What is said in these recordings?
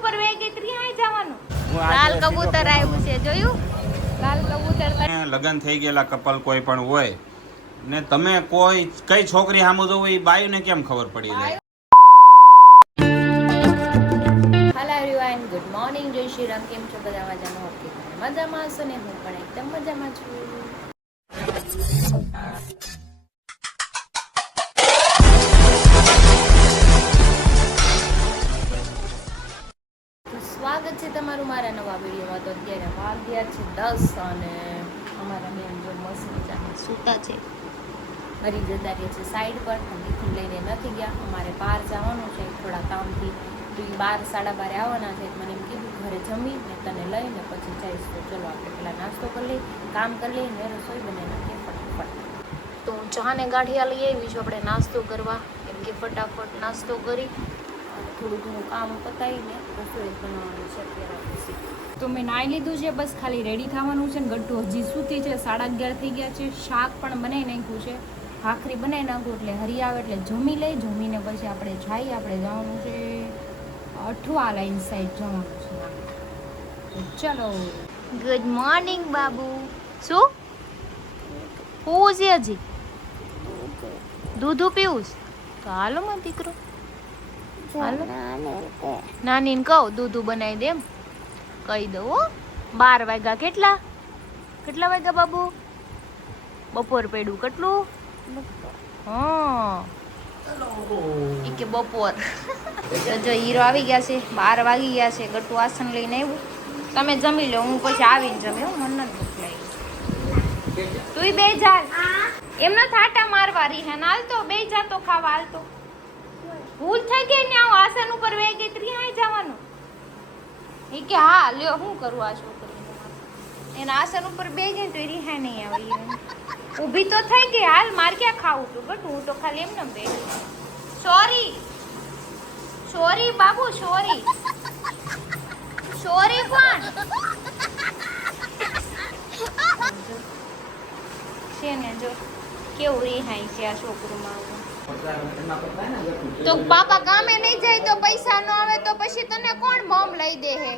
ઉપર વે કે ત્રિયા જવાનું લાલ કબૂતર આવ્યું છે જોયું લાલ કબૂતર લગન થઈ ગયેલા કપલ કોઈ પણ હોય ને તમે કોઈ કઈ છોકરી સામું જોવો એ બાયુને કેમ ખબર પડી જાય? હેલો એવરીવન, ગુડ મોર્નિંગ, જય શ્રી રામ. કેમ છો બધા? મજામાં હો કે મજામાં હશો ને? હું પણ એકદમ મજામાં છું. સ્વાગત છે તમારું મારા નવા વિડીયોમાં. તો અત્યારે વાગ્યા છે 10 અને અમારા બેન જો મસ્ત મજાના સૂતા છે. હરી જતા રહે છે સાઈડ પર, ટિફિન લઈને નથી ગયા. અમારે બહાર જવાનું છે થોડા કામથી, તો એ 12 સાડા 12 આવવાના છે. મને એમ કીધું ઘરે જમી ને તને લઈને પછી જઈશ. તો ચલો આપણે પહેલાં નાસ્તો કરી લઈએ, કામ કરી લઈએ ને રસોઈ બનાવી નાખીએ ફટાફટ. તો હું ચાને ગાંઠિયા લઈ આવી છું આપણે નાસ્તો કરવા, કેમ કે ફટાફટ નાસ્તો કરી થોડું ઘણું કામ પતાવીને રસોઈ બનાવવાનું છે અત્યારે પછી. તો મેં નાહી લીધું છે, બસ ખાલી રેડી થવાનું છે. ને ગટ્ટુ હજી સૂતી છે, 11:30 થઈ ગયા છે. શાક પણ બનાવી નાખ્યું છે, ભાખરી બનાવી નાખું એટલે હરી આવે એટલે જમી લઈ. જમીને પછી આપણે જઈએ. આપણે જવાનું છે અઠવા લાઈન સાઈડ જવાનું છે. ચલો, ગુડ મોર્નિંગ બાબુ. શું પીવું છે? હજી દૂધ પીવું છે? તો હાલો મારો દીકરો, હાલો નાનીને કહું દૂધ બનાવી દે. એમ કહી દઉં હો. 12 વાગ્યા. કેટલા વાગ્યા બાબુ? બપોર પડ્યું કેટલું? હા ઈ કે બપોર. જો હીરો આવી ગયા છે, 12 વાગી ગયા છે. ગટ્ટુ આસન લઈને આવ્યું. તમે જમી લો, હું પછી આવીને જમ્યો. મને નથી ભૂખ લાગી. તું બે જા, એમનો થાટા મારવા રહી હે. હાલ તો બે જા તો ખાવા. હાલ તો ભૂલ થઈ ગઈ ને આવું આસન ઉપર વે ગઈ ત્રિયા જવાનું. એ કે હા લ્યો, શું કરું આ છોકરીને? એના આસન ઉપર બે ગઈ તો એ રિહા નહીં આવી. ઊભી તો થઈ ગઈ. હાલ મારે ક્યાં ખાવું તું? બટ હું તો ખાલી એમને બે. સોરી બાબુ, સોરી પણ છે ને. જો કેવું રિહાય છે આ છોકરું. તો પાપા કામે નહીં જાય તો પૈસા ન આવે તો પછી તને કોણ મોમ લઈ દે હે?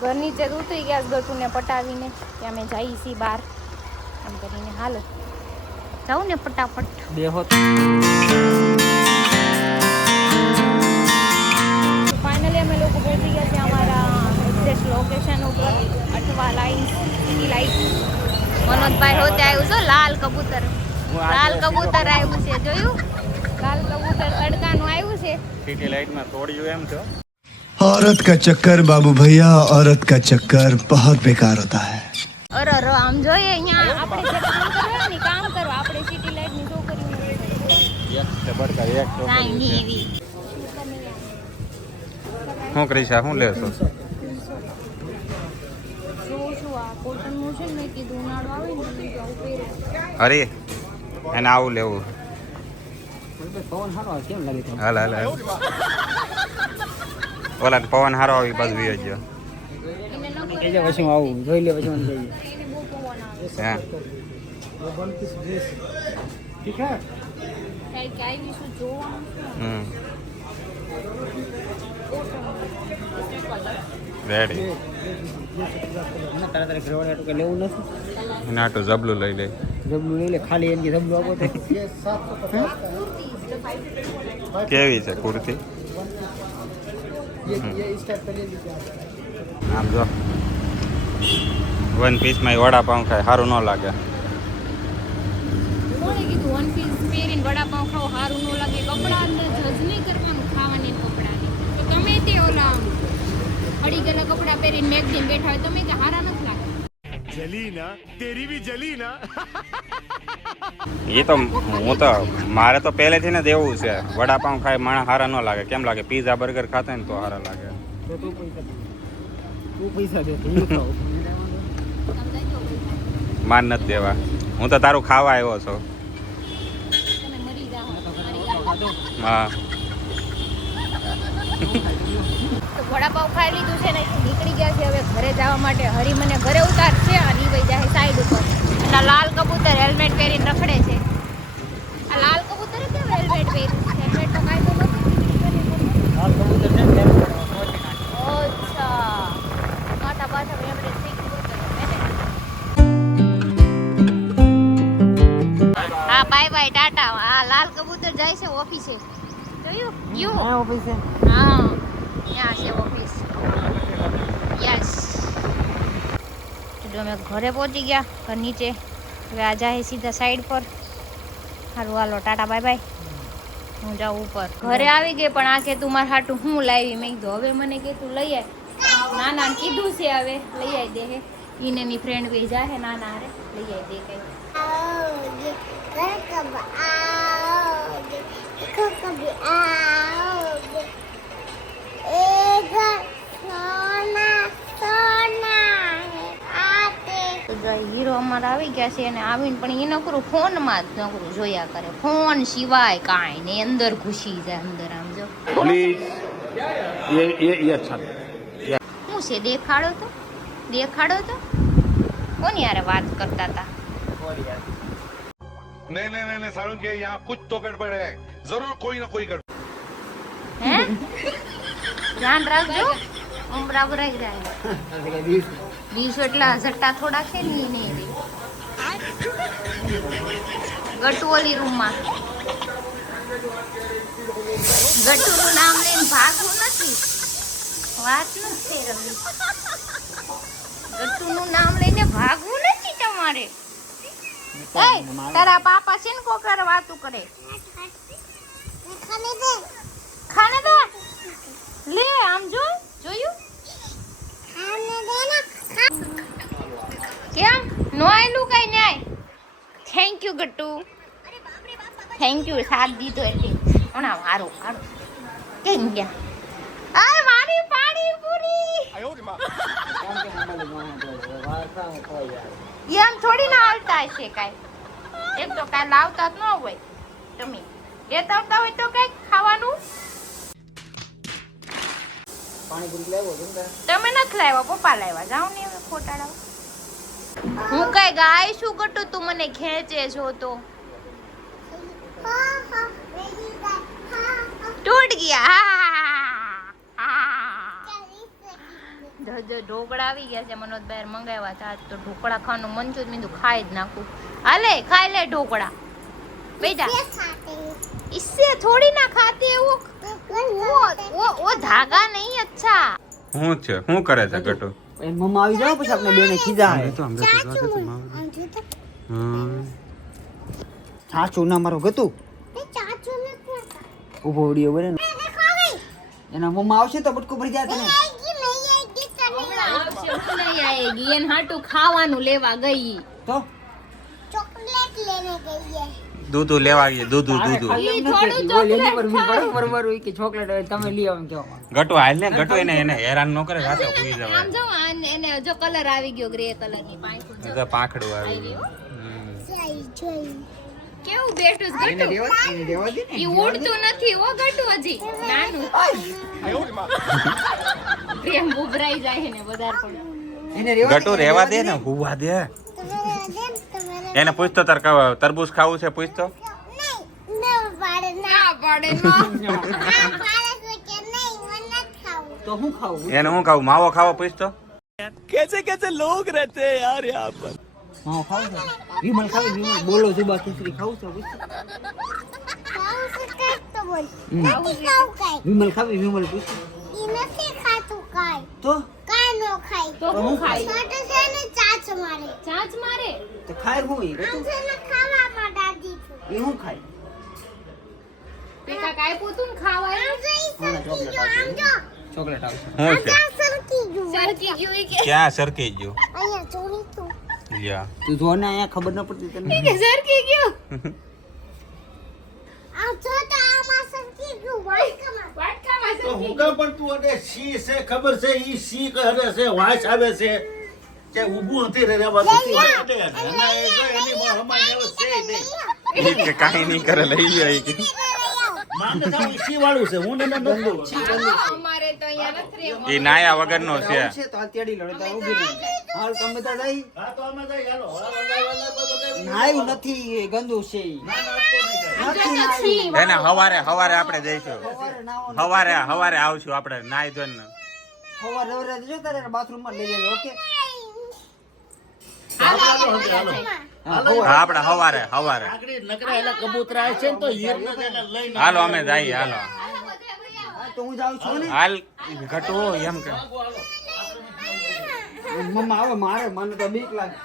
ઘર નીચે ઉતરી ગયા ગટુને પટાવીને કે અમે જઈએ છીએ બહાર એમ કરીને. હાલો જાઉં ને ફટાફટ. ફાઇનલી અમે લોકો પહોંચી ગયા છે અમારા એક્ઝેક્ટ લોકેશન ઉપર, અઠવા લાઈન, સિટી લાઈટ. મનોજભાઈ હોતે આવ્યું છે. લાલ કબૂતર આવ્યું છે, જોયું? લાલ કબૂતર તડકાનું આવ્યું છે. સિટી લાઈટમાં તોડ્યું એમ છો. औरत का चक्कर बाबू भैया, औरत का चक्कर बहुत बेकार होता है. અરે આમ જોઈએ અહીંયા આપણે જે કામ કરવા ને કામ કરવા, આપણે સિટી લાઈટ ની છોકરીઓ શું કરીશ? શું લેશો? શું આ કોટનનું છે ને, મેં કીધું ઉનાળો આવે ને આવું પહેરે. અરે એને આવું લેવું. હાલ ઓલા પવન હારો આવી બાજુ વી ગયો. એને ન પછી આવું જોઈ લે પછી મને જઈએ. એને બહુ પવન આવે. હા ઠીક હે કઈ આવી શું જોવાનું રેડી. તારા ઘરવાળા હાટુ કઈ લેવું નથી. ના તો જબલું લઈ લે. જબલું લઈ લે, ખાલી એમ કે જબલું આપો તો. કેવી છે કુર્તી? આમ જો 1 પીસમાં વડાપાઉં ખાય સારું ન લાગે. કોણે કીધું વન પીસ પહેરીને વડાપાઉં ખાવ સારું ન લાગે? કપડા અંદર જજ નહીં કરવાનું ખાવાની કપડાની. તો તમે તે ઓલા અડી ગયેલા કપડા પહેરીને મેગડીન બેઠા હોય તમે કે હારા નથી લાગે? जली ना तेरी भी जली ना એ તો હું તો મારે તો પહેલેથી ને દેવું છે. વડાપાઉં ખાય માણસ સારા ન લાગે. કેમ લાગે? પીઝા બર્ગર ખાતા ને તો સારા લાગે. તો તું પૈસા દે તો હું ખાઉં. માન નથી દેવા. હું તો તારું ખાવા આવ્યો છું. તમે મરી જાઓ. હા તો વડાપાવ ખાઈ લીધું છે ને નીકળી ગયા છે હવે ઘરે જવા માટે. હરી મને ઘરે ઉતારશે અને ઈ વઈ જાય સાઈડ ઉપર. અને આ લાલ કબૂતર હેલ્મેટ પહેરીને રખડે છે. આ લાલ કબૂતરે કેમ હેલ્મેટ પહેર્યું છે? હેલ્મેટ તો કાંઈ તો નથી. અચ્છા માથા પાછા એમણે શીખી હા બાય બાય ટાટા. આ લાલ કબૂતર જાય છે ઓફિસે. જોયું યુ આ ઓફિસ છે. હા ત્યાં છે ઓફિસ. યસ તો અમે ઘરે પહોંચી ગયા ઘર નીચે. હવે આ જાય સીધા સાઈડ પર. સારું હાલો ટાટા બાય બાય. હું જાઉં ઉપર. ઘરે આવી ગઈ પણ આ કે તું મારા હાટું હું લાવી. મેં કીધું હવે મને કે તું લઈ આય. નાના કીધું છે હવે લઈ આવી દે હે. ઈને ની ફ્રેન્ડ બે જાય નાના હારે લઈ આવી દે કઈ. હીરો અમારે આવી ગયા છે અને આવીને પણ એ નકરું ફોનમાં જ નકરું જોયા કરે. ફોન સિવાય કાંઈ નહીં. અંદર ઘૂસી જાય અંદર. આમ જો પ્લીઝ ये अच्छा શું છે દેખાડો તો કોની યારે વાત કરતા હતા? नहीं नहीं नहीं सारुण के यहाँ कुछ तो गड़बड़ है जरूर कोई ना कोई गड़बड़ હે ધ્યાન રાખજો. હું બરાબર આવી રહ્યા. દિવસો એટલા ઝટ્ટા થોડા છે ને નહીં ગટુ ઓલી રૂમમાં. ગટુનું નામ લઈને ભાગવું નથી. વાત નથી રમી. ગટુનું નામ લઈને ભાગવું નથી તમારે. એ તારા પાપા છે ને કોકર વાતું કરે. ખાને દે લે. આમ જોયું કેમ નો આયલું કઈ ન્યાય. Thank you Gattu. Thank you સાથ દીધો એટલે. હમણાં હારું કેમ ગયા? આ મારી પાણીપુરી એમ થોડી ના આવતા હશે કાંઈ. એક તો કાંઈ લાવતા જ ન હોય. તમે લેતા આવતા હોય તો કઈક ખાવાનું. પાણીપુરી લાવ્યો છો ને? તમે નથી લાવ્યા પપ્પા લાવ્યા. જાઓ ને હવે ખોટાડા. હું કઈ ગાય શું ગટુ તું મને ખેંચે છો તો? તૂટ ગયા. ઢોકળા આવી ગયા છે. મનોજ બહાર મંગાવ્યા હતા તો ઢોકળા ખાવાનું મન થયું. મીંદુ ખાઈ જ નાખું. હાલે ખાઈ લે ઢોકળા બેટા. इससे थोड़ी ना खाते वो धागा नहीं अच्छा. શું છે શું કરે છે ગટુ? એ મમ્મા આવી જાવ પછી આપણે બેને ખીજા હે. ચાચુ ના મારો ગતું ઉભો ઉડીયો બને ને. એના મમ્મા આવશે તો બટકું ભરી જાય તને. નહીં આયેગી. એન હાટું ખાવાનું લેવા ગઈ તો દૂધ લેવા ગઈ. દૂધ બરોબર કે ચોકલેટ તમે લઈ આવો કેવો. ગટુ હાલ ને. ગટુ એને હેરાન ન કરે. રાતે સુઈ આમ જવાય. જો એને જો કલર આવી ગયો ગ્રે કલર ની પાંખું. પાંખડું આવી ગયું. કેવું બેઠું છે એને ગટુ. રેવા દે ને. ઈ ઉડતું નથી હો ગટુ હજી નાનું. પ્રેમ ઉભરાઈ જાય ને વધારે પણ. એને રેવા ગટુ રેવા દે ને. હુવા દે. એને પૂછતો તાર તરબૂચ ખાવું છે? પૂછતો. ના પડે તો હું ખાવું? એને હું ખાવું? માવો ખાવો? પૂછતો. હા ખાવું છે. વિમલ ખાવી? વિમલ બોલો જુબા ખીચડી ખાવું છે? વિમલ ખાવી? વિમલ પૂછ તો તો હું ખાઈ. ચાંચ મારે. તો ખાય હું ઈ ગતું ઈ હું ખાય. પેકા કાઈ પૂતું ને ખાવા ચોકલેટ આવશે. શું છે? સરકી ગયું ઈ કે ક્યાં સરકી ગયું? લ્યા. તું જો ને અહીંયા ખબર ન પડતી તને. કે સરકી ગયું. વાટકામાં તો સરકી હુકા પણ તું અને સી છે ખબર છે ઈ સી કરે છે વાસ આવે છે કે ઊભું હતી રે રેવા દે અને એ જો એની માં હમાઈ આવે છે નહીં ઈ કે કાંઈ નહીં કરે. લઈ લ્યો ઈ કે. માને તો ઈ સી વાળું છે હું ને નથી અમારે તો અહીંયા નથી રહેવું. એ નાયા વગરનો છે આવું છે તો હાલ તેડી લો તો ઊભી રહી હાલ તમે તો જઈ હા તો અમે જઈ હાલો નાયું નથી ગંદુ છે ઈ. નથી નાયું. એને હવારે આપણે જઈશું સવારે નાવાનું. હવારે આવશું આપણે નાઈ ધોઈને સવારે રવરે જજો તારે બાથરૂમમાં લઈ જજો ઓકે હાલો, આપણે ગયા છે. હા આપણે હવારે આગળ નકરા એલા કબૂતરા છે ને તો હીરને એને લઈને હાલો અમે જઈએ હાલો હા, તો હું જાઉં છું ને હાલ ઘટો એમ કે મમ્મા આવે મારે મને તો બીક લાગે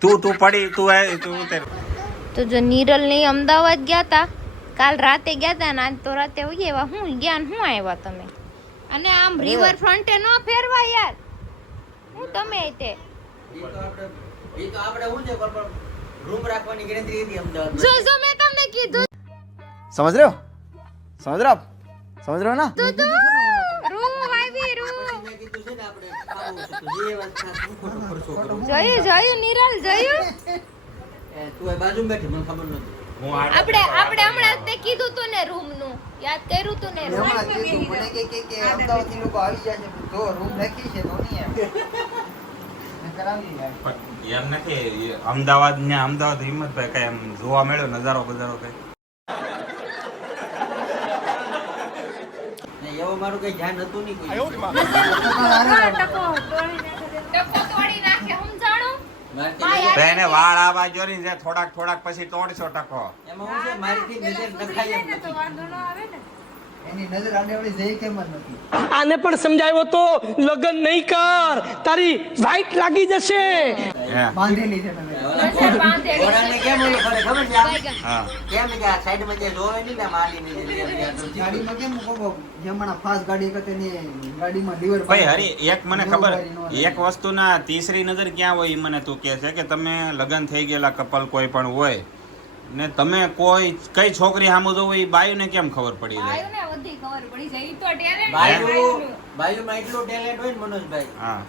તું પડી તું તે તો જો નિરલ ની અમદાવાદ ગયા તા કાલ રાતે ગયા તા ને આજ તો રાતે એવા હું ગયા ને હું આવ્યા તમે અને આમ રિવર ફ્રન્ટે નો ફેરવા યાર હું તમે તે ઈ તો આપણે હું છે પર રૂમ રાખવાની ગણતરી હતી અમદાવાદ જો જો મેં તમને કીધું समझ रहे हो समझ रहे हो आप समझ रहे हो ना રૂમ આવી રૂમ મેં કીધું છે ને આપણે ખાવું છે તો જે વાત ખોટો ખર્ચો કરો જોયું નિરલ જોયું તું એ બાજુમાં બેઠી મને ખબર નહોતી આપણે હમણાં જ તે કીધું તું ને રૂમ નું યાદ કર્યું તું ને હમણાં કીધું મને કે અમદાવાદથી લોકો આવી જાય છે તો રૂમ રાખી છે તો નહીં એમ કરાવી યાર એમ નથી અમદાવાદ હિંમતભાઈ કઈ એમ જોવા મળ્યો નજારો બજારો કઈ નહીં એવો મારું કઈ ધ્યાન હતું નહીં કોઈ ટકો તોડી નાખે હું જાણું તો એને વાળ આવા જો ને જે થોડાક પછી તોડશો ટકો એમાં હું છે મારીથી નજર નખાય એમ નથી એની નજર આડેવડી જઈ કેમ જ નથી આને પણ સમજાવ્યો તો લગન નહીં કર તારી વાઈટ લાગી જશે હે બાંધેલી છે તમે નજર બાંધેલી છે. ઘોડાને કેમ ઓલું કરે ખબર છે આમ? હા કેમ કે આ સાઈડમાં જે જોવે નહીં ને માલીની જે ગાડીમાં કેમ કોકો જમણા ફાસ્ટ ગાડી કરતે ને ગાડીમાં લીવર ભાઈ હરી એક મને ખબર એક વસ્તુના તીસરી નજર ક્યાં હોય ઈ મને તું કહે છે કે તમે લગ્ન થઈ ગયેલા કપલ કોઈ પણ હોય ને તમે કોઈ કઈ છોકરી સામું જોવો એ બાયુને કેમ ખબર પડી જાય બાયુને બધી ખબર પડી જાય. ઈ તો talent બાયુમાં એટલું ટેલેન્ટ હોય ને મનોજભાઈ હા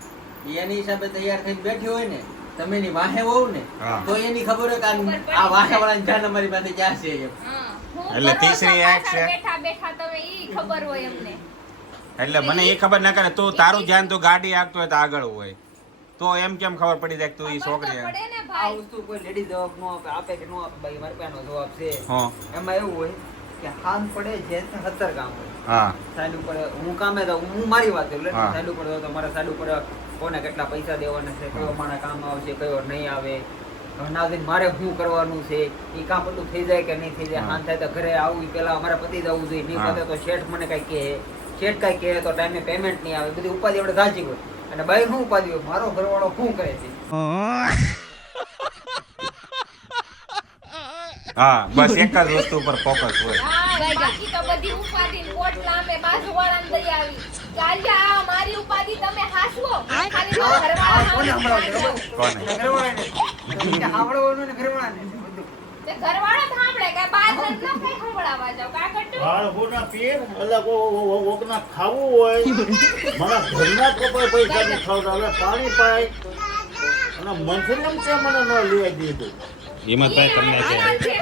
એની હિસાબે તૈયાર થઈને બેઠી હોય ને તમે એની વાહે હોવ ને હા. તો એની ખબર હોય કે આ વાહે વાળાની જાન અમારી પાસે ક્યાં છે એમ હા. હું એટલે કરો તીસરી છો એક છે. પાછળ બેઠા તમે ઈ ખબર હોય એમને. એટલે મને એ ખબર ના કરે તું તારું ધ્યાન તું ગાડી આપતો હોય તો આગળ હોય તો એમ કેમ ખબર પડી જાય કે તું ઈ છોકરી ખબર તો પડે ને આ ભાઈ. વસ્તુ કોઈ લેડી જવાબ નો આપે કે નો આપે ભાઈ મારી પાસે જવાબ છે હા એમાં એવું હોય કે હાથ પડે જે 70 કામ હોય હા સાઈડ ઉપર હું કામે તો હું મારી વાત કરું હા. સાઈડ ઉપર તો મારા સાઈડ ઉપર કોને કેટલા પૈસા દેવાના છે કયો મારા કામ આવશે કયો નહીં આવે હવે ના દઈને મારે શું કરવાનું છે એ કામ બધું થઈ જાય કે નહીં થઈ જાય હા. હાથ થાય તો ઘરે આવવું પેલા અમારા પતિ જવું જોઈએ નહીં હા. પતે તો શેઠ મને કઈ કહે શેઠ કઈ કહે તો ટાઈમે પેમેન્ટ નહીં આવે બધી ઉપાધિ આપણે સાચી હોય અને બાઈ શું ઉપાધિ હોય મારો ઘરવાળો શું કરે છે હા બસ એક જ વસ્તુ પર ફોકસ હોય હા, બાકી તો બધી ઉપાધિ ને પોટલા અમે બાજુવાળાને દઈ આવી. ચાલ્યા આ મારી ઉપાધિ તમે હાંસવો. ખાલી મારા ઘરવાળા કોને હાંસવો. કોને એના ઘરવાળાને સાંભળવાનું ને ઘરવાળાને બધું તે ઘરવાળા જ સાંભળે કે બાર જ ન કઈ સંભળાવા જાવ. કા કટ્ટુ? બાળકોના પીર અલગ ઓકના ખાવું હોય મારા ઘરના તો કોઈ પૈસા નહીં ખાવતા હવે પાણી પાય અને મંથરમ છે મને ન લેવા દીધું હિંમતભાઈ તમને કે આ છે.